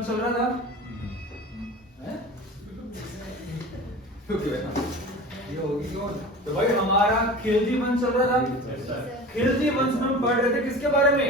वंश चल रहा था। ये होगी कौन? तो भाई हमारा खिलजी वंश चल रहा था। खिलजी वंश में हम पढ़ रहे थे किसके बारे में?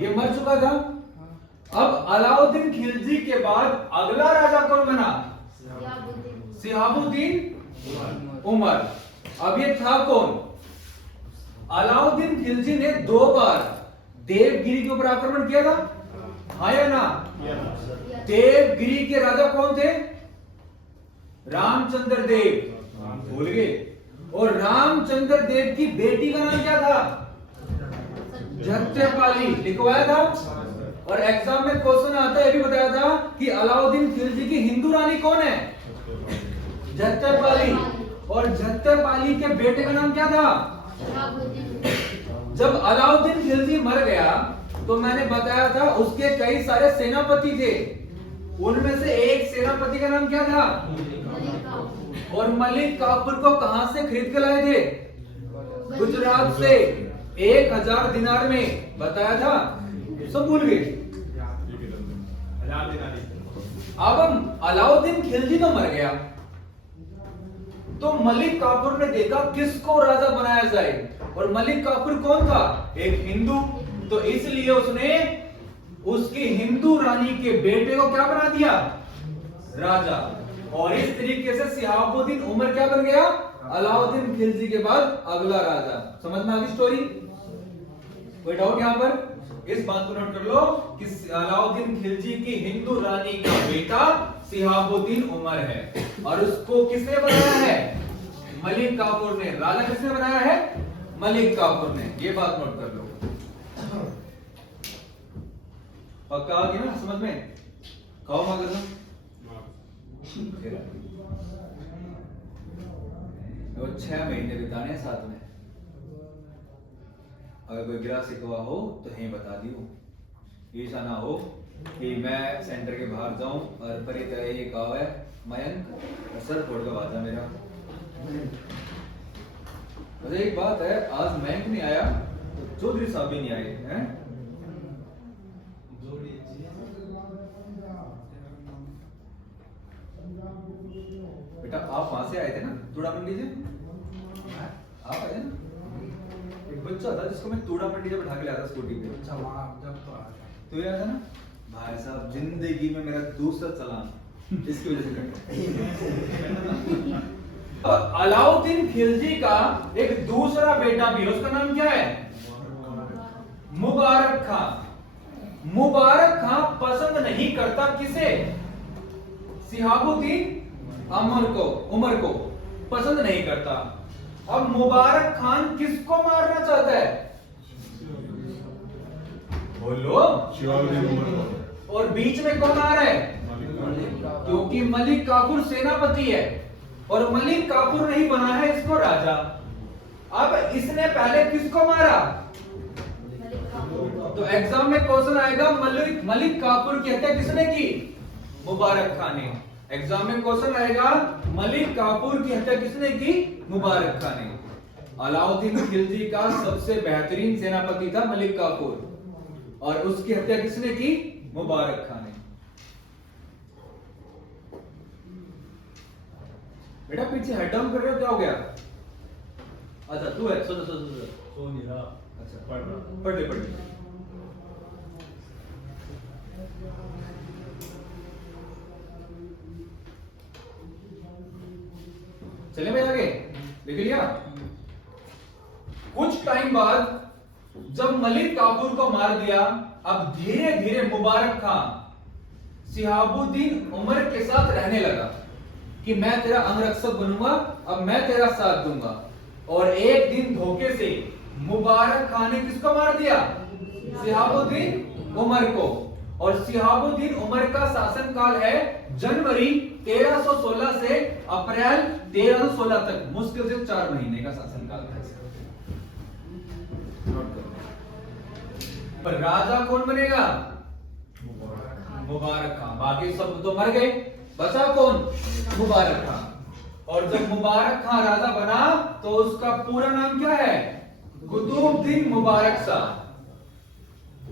ये मर चुका था। अब अलाउद्दीन खिलजी के बाद अगला राजा कौन बना? सिहाबुद्दीन उमर। अब ये था कौन? अलाउद्दीन खिलजी ने 2 बार देवगिरी के ऊपर आक्रमण किया था, हाँ या ना? देवगिरी के राजा कौन थे? रामचंद्र देव। भूल गए? और रामचंद्र देव की बेटी का नाम क्या था? झत्यपाली। लिखवाया था और एग्जाम में क्वेश्चन आता है, ये भी बताया था कि अलाउद्दीन खिलजी की हिंदू रानी कौन है? झत्यपाली। और झत्यपाली के बेटे का नाम क्या था? जब अलाउद्दीन खिलजी मर गया तो मैंने बताया था उसके कई सारे सेनापति थे, उनमें से एक सेनापति का नाम क्या था? और मलिक काफूर को कहां से खरीद के लाए थे? गुजरात से 1000 दिनार में। बताया था, सब भूल गए। अब हम अलाउद्दीन खिलजी तो मर गया, तो मलिक काफूर ने देखा किसको राजा बनाया जाए, और मलिक काफूर कौन था? एक हिंदू। तो इसलिए उसने उसकी हिंदू रानी के बेटे को क्या बना दिया? राजा। और इस तरीके से सिहाबुद्दीन उमर क्या बन गया? अलाउद्दीन खिलजी के बाद अगला राजा। समझ में आ गई स्टोरी? कोई डाउट यहां पर? इस बात को नोट कर लो कि अलाउद्दीन खिलजी की हिंदू रानी का बेटा सिहाबुद्दीन उमर है, और उसको किसने बनाया है? मलिक काफूर ने। राजा किसने बनाया है? मलिक काफूर ने। ये बात नोट कर लो। पक्का आ गया ना समझ में? खाओ मगर वो 6 महीने बिताने हैं साथ में। अगर कोई गिरा सिकवा हो तो यहीं बता दियो। ऐसा ना हो कि मैं सेंटर के बाहर जाऊं और परे तरह ये कहा है मयंक सर फोड़ का बात है मेरा। अरे एक बात है, आज मयंक नहीं आया तो चौधरी साहब भी नहीं आए हैं। बेटा आप वहां से आए थे ना तूड़ा मंडी से? आप आए ना? एक बच्चा था जिसको मैं तूड़ा मंडी से बैठा के लाया था स्कूटी पे। अच्छा वहां जब तो याद है ना? भाई साहब जिंदगी में मेरा दूसरा चालान इसकी वजह से। अलाउद्दीन खिलजी का एक दूसरा बेटा भी है, उसका नाम क्या है? मुबारक खां। मुबारक खां पसंद नहीं करता किसे? सिहाबुद्दीन उमर को पसंद नहीं करता। अब मुबारक खान किसको मारना चाहता है? बोलो। और बीच में कौन आ रहा है? क्योंकि मलिक काफूर सेनापति है और मलिक काफूर नहीं बना है इसको राजा। अब इसने पहले किसको मारा? तो एग्जाम में क्वेश्चन आएगा मलिक काफूर की हत्या किसने की? मुबारक खान ने। एग्जाम में क्वेश्चन आएगा मलिक काफूर की हत्या किसने की? मुबारक खान ने। अलाउद्दीन खिलजी का सबसे बेहतरीन सेनापति था मलिक काफूर, और उसकी हत्या किसने की? मुबारक खान ने। बेटा पीछे हेड डाउन कर रहे हो, क्या हो गया? अच्छा तू है, सो नहीं रहा। अच्छा पढ़ ले। चले भाई आगे लिख लिया। कुछ टाइम बाद जब मलिक काफूर को मार दिया, अब धीरे धीरे मुबारक खान सिहाबुद्दीन उमर के साथ रहने लगा कि मैं तेरा अंगरक्षक बनूंगा, अब मैं तेरा साथ दूंगा। और एक दिन धोखे से मुबारक खान ने किसको मार दिया? सिहाबुद्दीन उमर को। और सिहाबुद्दीन उमर का शासनकाल है जनवरी 1316 से अप्रैल 1316 तक, मुश्किल से 4 महीने का शासनकाल है। पर राजा कौन बनेगा? मुबारक खान। बाकी सब तो मर गए, बचा कौन? मुबारक खान। और जब मुबारक खान राजा बना तो उसका पूरा नाम क्या है? कुतुबुद्दीन मुबारक शाह।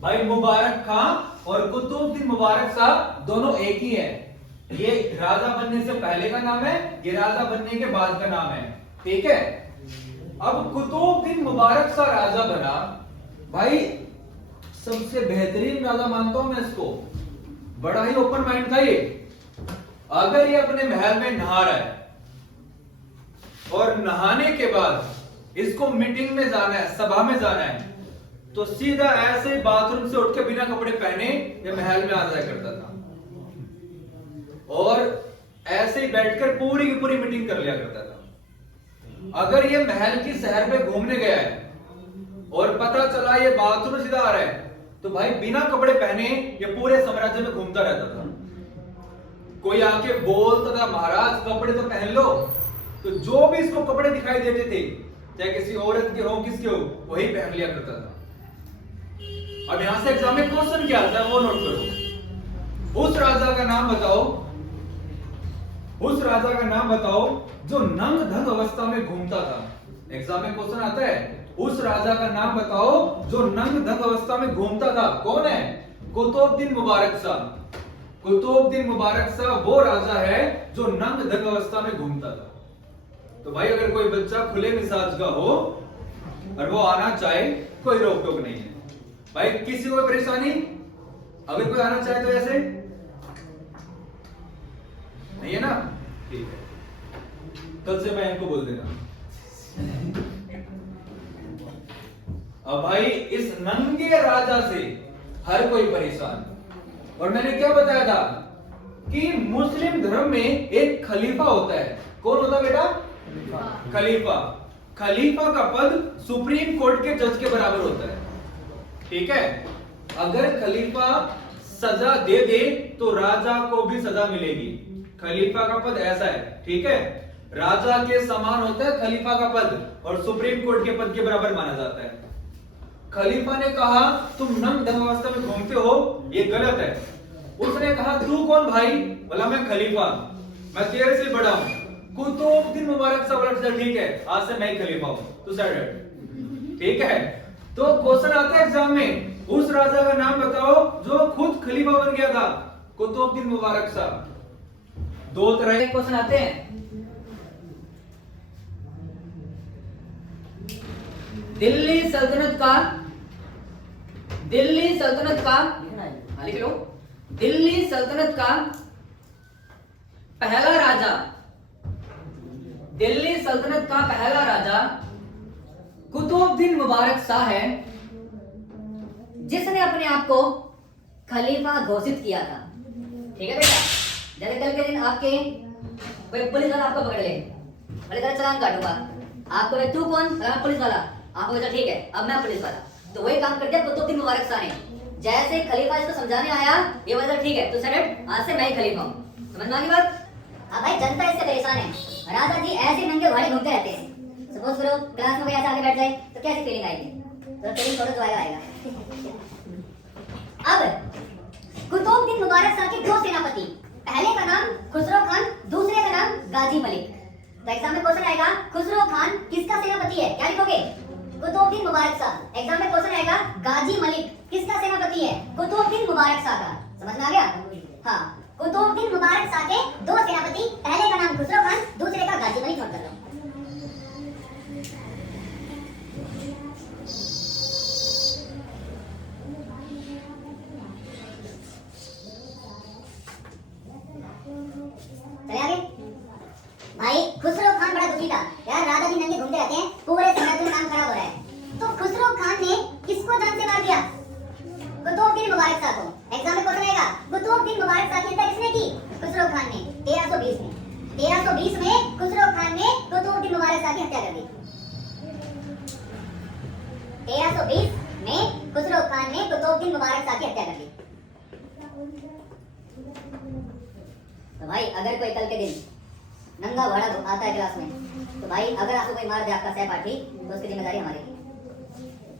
भाई मुबारक खां और कुतुबुद्दीन मुबारक शाह दोनों एक ही है। ये राजा बनने से पहले का नाम है, ये राजा बनने के बाद का नाम है। ठीक है। अब कुतुबुद्दीन मुबारक शाह राजा बना। भाई सबसे बेहतरीन राजा मानता हूं मैं इसको, बड़ा ही ओपन माइंड था ये। अगर ये अपने महल में नहा रहा है और नहाने के बाद इसको मीटिंग में जाना है, सभा में जाना है, तो सीधा ऐसे बाथरूम से उठ के बिना कपड़े पहने ये महल में आ जाया करता था और ऐसे ही बैठकर पूरी की पूरी मीटिंग कर लिया करता था। अगर ये महल की शहर में घूमने गया है और पता चला ये बाथरूम सीधा आ रहा है, तो भाई बिना कपड़े पहने ये पूरे साम्राज्य में घूमता रहता था। कोई आके बोलता था महाराज कपड़े तो पहन लो, तो जो भी इसको कपड़े दिखाई देते थे, चाहे किसी औरत के हो किसके हो, वही पहन लिया करता था। अब यहां से एग्जाम में क्वेश्चन क्या आता है वो नोट करो। उस राजा का नाम बताओ, उस राजा का नाम बताओ जो नंग धंग अवस्था में घूमता था। एग्जाम में क्वेश्चन आता है, उस राजा का नाम बताओ जो नंग धंग अवस्था में घूमता था। कौन है? कुतुबुद्दीन मुबारक शाह। कुतुबुद्दीन मुबारक शाह वो राजा है जो नंग धंग अवस्था में घूमता था। तो भाई अगर कोई बच्चा खुले मिजाज का हो और वो आना चाहे, कोई रोक टोक नहीं है। भाई किसी को परेशानी, अगर कोई आना चाहे तो ऐसे नहीं है ना? ठीक है, कल से मैं इनको बोल देगा। अब भाई इस नंगे राजा से हर कोई परेशान। और मैंने क्या बताया था कि मुस्लिम धर्म में एक खलीफा होता है। कौन होता है बेटा? खलीफा। खलीफा का पद सुप्रीम कोर्ट के जज के बराबर होता है। ठीक है। अगर खलीफा सजा दे दे तो राजा को भी सजा मिलेगी। खलीफा का पद ऐसा है। ठीक है। राजा के समान होता है खलीफा का पद और सुप्रीम कोर्ट के पद के बराबर माना जाता है। खलीफा ने कहा तुम नंग धंग अवस्था में घूमते हो, ये गलत है। उसने कहा तू कौन भाई? बोला मैं खलीफा, मैं तेरे से बड़ा हूं। कुतुबुद्दीन मुबारक शाह बोला ठीक है, आज से मैं ही खलीफा हूं, तू साइड हट। ठीक है। तो क्वेश्चन आता है एग्जाम में, उस राजा का नाम बताओ जो खुद खलीफा बन गया था। कुतुबुद्दीन मुबारक शाह। दो तरह के क्वेश्चन आते हैं। दिल्ली सल्तनत का लिख लो, दिल्ली सल्तनत का पहला राजा, दिल्ली सल्तनत का पहला राजा कुतुबुद्दीन मुबारक शाह है, जिसने अपने आप को खलीफा घोषित किया था। ठीक है बेटा, जैसे कल के दिन आपके कोई पुलिस वाला आपको पकड़ ले, बोले तेरा चालान काटूंगा, आपको बोले तू कौन? मैं पुलिस वाला। आपको बोला ठीक है अब मैं पुलिस वाला। तो वही काम कर दिया कुतुबुद्दीन मुबारक शाह ने। जैसे खलीफा इसको समझाने आया, ये बोला ठीक है तू सेट, आज से मैं ही खलीफा हूँ। समझ में आ गई बात? अब भाई जनता इससे परेशान है, राजा जी ऐसे नंगे घोड़े घूमते रहते हैं। सपोज करो क्लास में कोई ऐसे आके बैठ जाए तो कैसी फीलिंग आएगी? तो फीलिंग थोड़ा तो आएगा। अब कुतुबुद्दीन मुबारक शाह के दो सेनापति, पहले का नाम खुसरो खान, दूसरे का नाम गाजी मलिक। तो एग्जाम में क्वेश्चन आएगा खुसरो खान किसका सेनापति है? क्या लिखोगे? कुतुबुद्दीन मुबारक शाह। एग्जाम में क्वेश्चन आएगा गाजी मलिक किसका सेनापति है? कुतुबुद्दीन मुबारक शाह का। समझ में आ गया? हाँ, कुतुबुद्दीन मुबारक शाह के दो सेनापति, पहले का नाम खुसरो खान, दूसरे का गाजी मलिक। नोट कर लो। चले आगे। भाई खुसरो खान बड़ा दुखी था, यार राजा जी नंगे घूमते रहते हैं, पूरे साम्राज्य में नाम खराब हो रहा है। तो खुसरो खान ने किसको जान से मार दिया? कुतुबुद्दीन मुबारक शाह को। एग्जाम में क्वेश्चन आएगा कुतुबुद्दीन मुबारक शाह की हत्या किसने की? खुसरो खान ने 1320 में। 1320 में खुसरो खान ने कुतुबुद्दीन मुबारक शाह की हत्या कर दी। 1320 में खुसरो खान ने कुतुबुद्दीन मुबारक शाह की हत्या कर दी। तो भाई अगर कोई कल के दिन नंगा घोड़ा आता है क्लास में, तो भाई अगर आपको कोई मार दे आपका सहपाठी, तो उसकी जिम्मेदारी हमारी।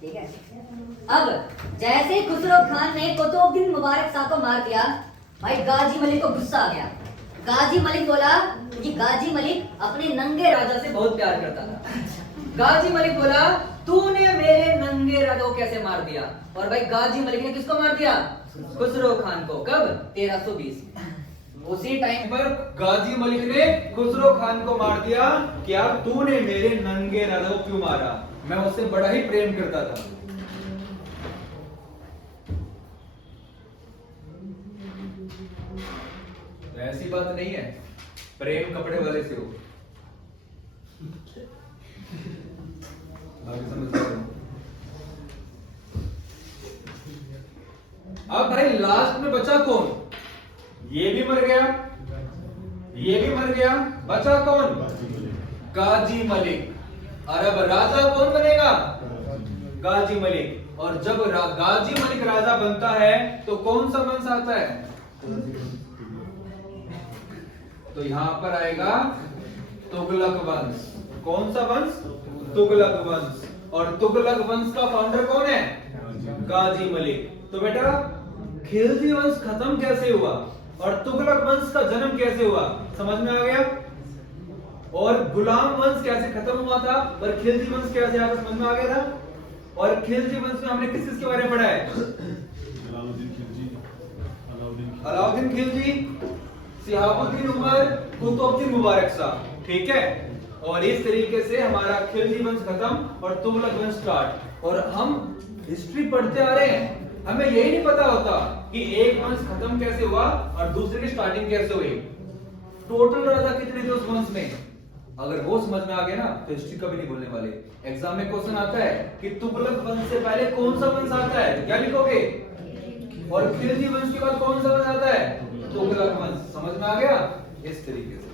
ठीक है। अब जैसे खुसरो खान ने कुतुबुद्दीन मुबारक शाह को मार दिया, भाई गाजी मलिक को गुस्सा आ गया। गाजी मलिक बोला कि गाजी मलिक अपने नंगे राजा से बहुत प्यार करता था। गाजी मलिक बोला तूने मेरे नंगे राजा को कैसे मार दिया? और भाई गाजी मलिक ने किसको मार दिया? खुसरो खान को। कब? 1320 में। उसी टाइम पर गाजी मलिक ने खुसरो खान को मार दिया कि आप तूने मेरे नंगे राजा को क्यों मारा, मैं उससे बड़ा ही प्रेम करता था। ऐसी बात नहीं है, प्रेम कपड़े वाले से हो। आगे समझ रहे हो? अब भाई लास्ट में बचा कौन? ये भी मर गया, ये भी मर गया, बचा कौन? गाजी मलिक। और अब राजा कौन बनेगा? गाजी मलिक। और जब गाजी मलिक राजा बनता है तो कौन सा वंश आता है? तो यहां पर आएगा तुगलक वंश। कौन सा वंश? तुगलक वंश। और तुगलक वंश का फाउंडर कौन है? गाजी मलिक। तो बेटा खिलजी वंश खत्म कैसे हुआ और तुगलक वंश का जन्म कैसे हुआ, समझ में आ गया? और गुलाम वंश कैसे खत्म हुआ था और खिलजी वंश कैसे आया, समझ में आ गया था? और खिलजी वंश में हमने किस किस के बारे में पढ़ा है? अलाउद्दीन खिलजी, सिहाबुद्दीन उमर, कुतुबुद्दीन मुबारक शाह। ठीक है। और इस तरीके से हमारा खिलजी वंश खत्म और तुगलक वंश स्टार्ट। और हम हिस्ट्री पढ़ते आ रहे हैं, हमें यही नहीं पता होता कि एक वंश खत्म कैसे हुआ और दूसरे की स्टार्टिंग कैसे हुई, टोटल राजा कितने थे उस वंश में। अगर वो समझ में आ गया ना तो हिस्ट्री कभी नहीं भूलने वाले। एग्जाम में क्वेश्चन आता है कि तुगलक वंश से पहले कौन सा वंश आता है, क्या लिखोगे? और खिलजी वंश के बाद कौन सा वंश आता है? तुगलक वंश। समझ में आ गया? इस तरीके से